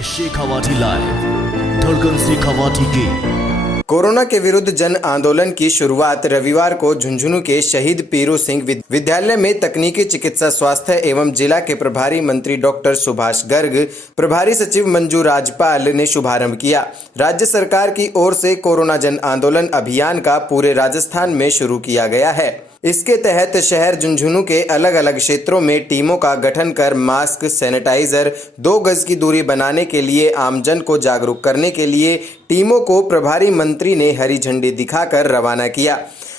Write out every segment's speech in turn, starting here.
है शेखावाटी लाइव, धड़कन शेखावाटी की। कोरोना के विरुद्ध जन आंदोलन की शुरुआत रविवार को झुंझुनू के शहीद पीरू सिंह विद्यालय में तकनीकी चिकित्सा स्वास्थ्य एवं जिला के प्रभारी मंत्री डॉक्टर सुभाष गर्ग, प्रभारी सचिव मंजू राजपाल ने शुभारंभ किया। राज्य सरकार की ओर से कोरोना जन आंदोलन अभियान का पूरे राजस्थान में शुरू किया गया है। इसके तहत शहर झुंझुनू के अलग अलग क्षेत्रों में टीमों का गठन कर मास्क, सैनिटाइजर, 2 गज की दूरी बनाने के लिए आमजन को जागरूक करने के लिए टीमों को प्रभारी मंत्री ने हरी झंडी दिखाकर रवाना किया।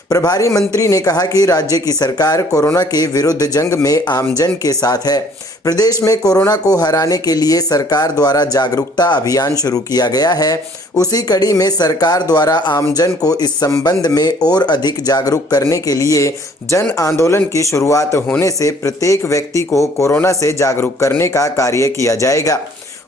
प्रभारी मंत्री ने कहा कि राज्य की सरकार कोरोना के विरुद्ध जंग में आमजन के साथ है। प्रदेश में कोरोना को हराने के लिए सरकार द्वारा जागरूकता अभियान शुरू किया गया है। उसी कड़ी में सरकार द्वारा आमजन को इस संबंध में और अधिक जागरूक करने के लिए जन आंदोलन की शुरुआत होने से प्रत्येक व्यक्ति को कोरोना से जागरूक करने का कार्य किया जाएगा।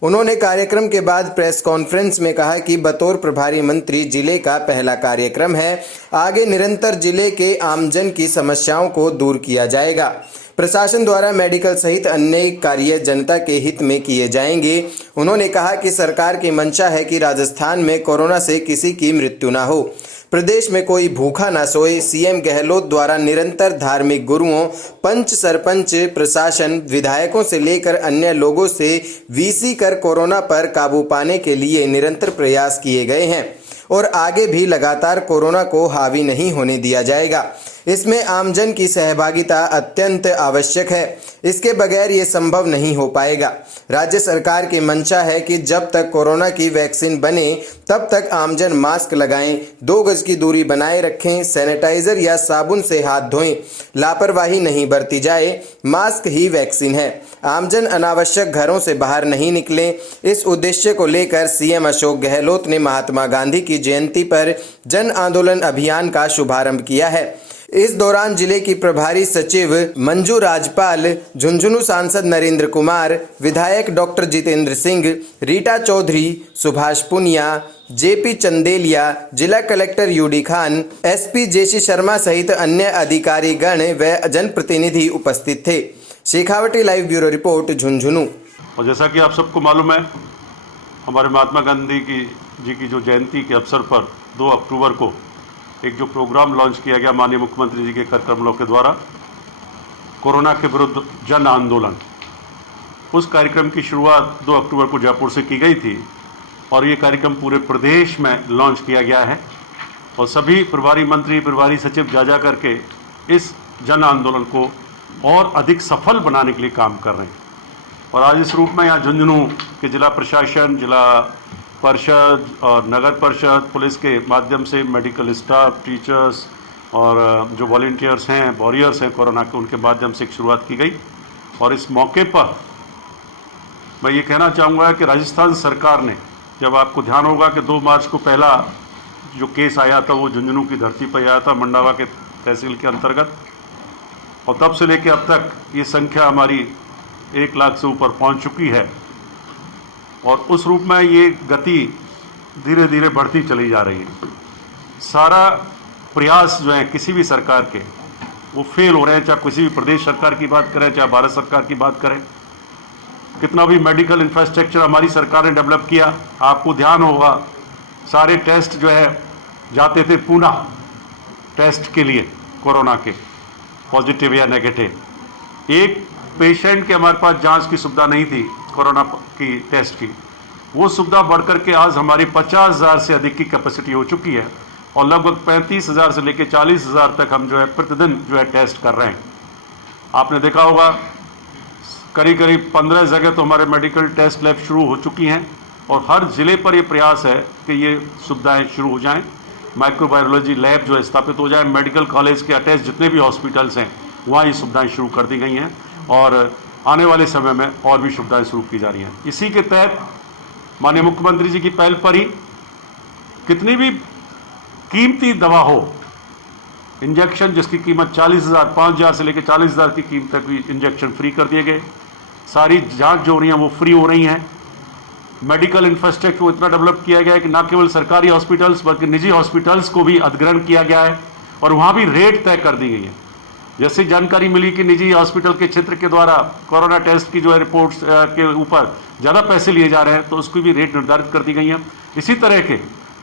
उन्होंने कार्यक्रम के बाद प्रेस कॉन्फ्रेंस में कहा कि बतौर प्रभारी मंत्री जिले का पहला कार्यक्रम है। आगे निरंतर जिले के आमजन की समस्याओं को दूर किया जाएगा। प्रशासन द्वारा मेडिकल सहित अन्य कार्य जनता के हित में किए जाएंगे। उन्होंने कहा कि सरकार की मंशा है कि राजस्थान में कोरोना से किसी की मृत्यु न हो, प्रदेश में कोई भूखा न सोए। सीएम गहलोत द्वारा निरंतर धार्मिक गुरुओं, पंच, सरपंच, प्रशासन, विधायकों से लेकर अन्य लोगों से वीसी कर कोरोना पर काबू पाने के लिए निरंतर प्रयास किए गए हैं और आगे भी लगातार कोरोना को हावी नहीं होने दिया जाएगा। इसमें आमजन की सहभागिता अत्यंत आवश्यक है, इसके बगैर ये संभव नहीं हो पाएगा। राज्य सरकार की मंशा है कि जब तक कोरोना की वैक्सीन बने तब तक आमजन मास्क लगाएं, 2 गज की दूरी बनाए रखें, सैनिटाइजर या साबुन से हाथ धोएं, लापरवाही नहीं बरती जाए। मास्क ही वैक्सीन है। आमजन अनावश्यक घरों से बाहर नहीं निकलें। इस उद्देश्य को लेकर सीएम अशोक गहलोत ने महात्मा गांधी की जयंती पर जन आंदोलन अभियान का शुभारंभ किया है। इस दौरान जिले की प्रभारी सचिव मंजू राजपाल, झुंझुनू सांसद नरेंद्र कुमार, विधायक डॉक्टर जितेंद्र सिंह, रीटा चौधरी, सुभाष पुनिया, जेपी चंदेलिया, जिला कलेक्टर यूडी खान, एसपी जेसी शर्मा सहित अन्य अधिकारीगण व जनप्रतिनिधि उपस्थित थे। Shekhawati live bureau report, Jhunjhunu. और जैसा कि आप सबको मालूम है, हमारे महात्मा गांधी जी की जो जयंती के अवसर पर 2 अक्टूबर को एक जो प्रोग्राम लॉन्च किया गया माननीय मुख्यमंत्री जी के कर कमलों के द्वारा, कोरोना के विरुद्ध जन आंदोलन, उस कार्यक्रम की शुरुआत 2 अक्टूबर को जयपुर से की गई थी और ये कार्यक्रम पूरे प्रदेश में लॉन्च किया गया है और सभी प्रभारी मंत्री, प्रभारी सचिव जा करके इस जन आंदोलन को और अधिक सफल बनाने के लिए काम कर रहे हैं। और आज इस रूप में यहाँ झुंझुनू के जिला प्रशासन, जिला परिषद और नगर परिषद, पुलिस के माध्यम से मेडिकल स्टाफ, टीचर्स और जो वॉलंटियर्स हैं, वॉरियर्स हैं कोरोना के, उनके माध्यम से एक शुरुआत की गई। और इस मौके पर मैं ये कहना चाहूँगा कि राजस्थान सरकार ने, जब आपको ध्यान होगा कि 2 मार्च को पहला जो केस आया था वो झुंझुनू की धरती पर आया था, मंडावा के तहसील के अंतर्गत, और तब से लेकर अब तक ये संख्या हमारी 1 लाख से ऊपर पहुँच चुकी है और उस रूप में ये गति धीरे धीरे बढ़ती चली जा रही है। सारा प्रयास जो है किसी भी सरकार के वो फेल हो रहे हैं, चाहे किसी भी प्रदेश सरकार की बात करें, चाहे भारत सरकार की बात करें। कितना भी मेडिकल इंफ्रास्ट्रक्चर हमारी सरकार ने डेवलप किया, आपको ध्यान होगा सारे टेस्ट जो है जाते थे पूना टेस्ट के लिए, कोरोना के पॉजिटिव या नेगेटिव। एक पेशेंट के हमारे पास जांच की सुविधा नहीं थी कोरोना की टेस्ट की, वो सुविधा बढ़कर के आज हमारी 50,000 से अधिक की कैपेसिटी हो चुकी है और लगभग 35,000 से लेकर 40,000 तक हम जो है प्रतिदिन जो है टेस्ट कर रहे हैं। आपने देखा होगा करीब करीब 15 जगह तो हमारे मेडिकल टेस्ट लैब शुरू हो चुकी हैं और हर जिले पर ये प्रयास है कि ये सुविधाएं शुरू हो जाएं, माइक्रोबायोलॉजी लैब जो है स्थापित हो जाए। मेडिकल कॉलेज के अटैच जितने भी हॉस्पिटल्स हैं वहाँ ये सुविधाएँ शुरू कर दी गई हैं और आने वाले समय में और भी सुविधाएं शुरू की जा रही हैं। इसी के तहत माननीय मुख्यमंत्री जी की पहल पर ही कितनी भी कीमती दवा हो, इंजेक्शन जिसकी कीमत 40,000, 5,000 से लेकर 40,000 की कीमत तक भी इंजेक्शन फ्री कर दिए गए। सारी जांच जो हो रही हैं वो फ्री हो रही हैं। मेडिकल इंफ्रास्ट्रक्चर को इतना डेवलप किया गया है कि न केवल सरकारी हॉस्पिटल्स बल्कि निजी हॉस्पिटल्स को भी अधिग्रहण किया गया है और वहाँ भी रेट तय कर दी गई है। जैसे जानकारी मिली कि निजी हॉस्पिटल के क्षेत्र के द्वारा कोरोना टेस्ट की जो है रिपोर्ट्स के ऊपर ज़्यादा पैसे लिए जा रहे हैं, तो उसकी भी रेट निर्धारित कर दी गई है। इसी तरह के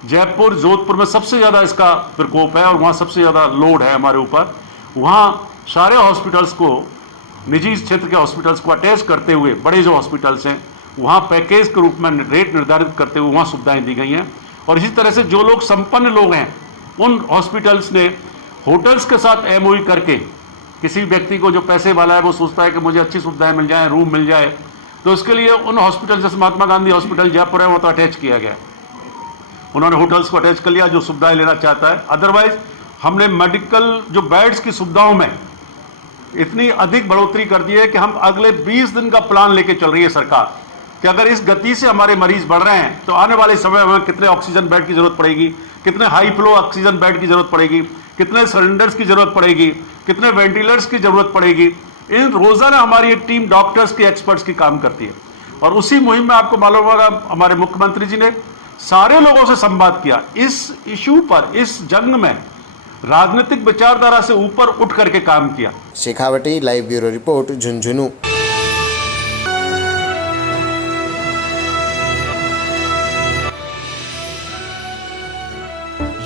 जयपुर, जोधपुर में सबसे ज़्यादा इसका प्रकोप है और वहाँ सबसे ज़्यादा लोड है हमारे ऊपर। वहाँ सारे हॉस्पिटल्स को, निजी क्षेत्र के हॉस्पिटल्स को अटैच करते हुए बड़े जो हॉस्पिटल्स हैं वहाँ पैकेज के रूप में रेट निर्धारित करते हुए वहाँ सुविधाएँ दी गई हैं। और इसी तरह से जो लोग संपन्न लोग हैं उन हॉस्पिटल्स ने होटल्स के साथ एमओयू करके, किसी व्यक्ति को जो पैसे वाला है वो सोचता है कि मुझे अच्छी सुविधाएं मिल जाए, रूम मिल जाए, तो इसके लिए उन हॉस्पिटल जैसे महात्मा गांधी हॉस्पिटल जयपुर है वो तो अटैच किया गया, उन्होंने होटल्स को अटैच कर लिया जो सुविधाएं लेना चाहता है। अदरवाइज हमने मेडिकल जो बेड्स की सुविधाओं में इतनी अधिक बढ़ोतरी कर दी है कि हम अगले 20 दिन का प्लान लेके चल रही है सरकार कि अगर इस गति से हमारे मरीज बढ़ रहे हैं तो आने वाले समय में कितने ऑक्सीजन बेड की जरूरत पड़ेगी, कितने हाई फ्लो ऑक्सीजन बेड की जरूरत पड़ेगी, कितने सिलेंडर्स की जरूरत पड़ेगी, कितने वेंटिलेटर्स की जरूरत पड़ेगी। इन रोजाना हमारी एक टीम डॉक्टर्स की, एक्सपर्ट्स की काम करती है। और उसी मुहिम में आपको मालूम होगा हमारे मुख्यमंत्री जी ने सारे लोगों से संवाद किया इस इशू पर, इस जंग में राजनीतिक विचारधारा से ऊपर उठ करके काम किया। Shekhawati, live bureau report, Jhunjhunu.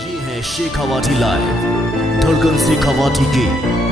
ये है शेखावाटी लाइव, धड़कन शेखावाटी की।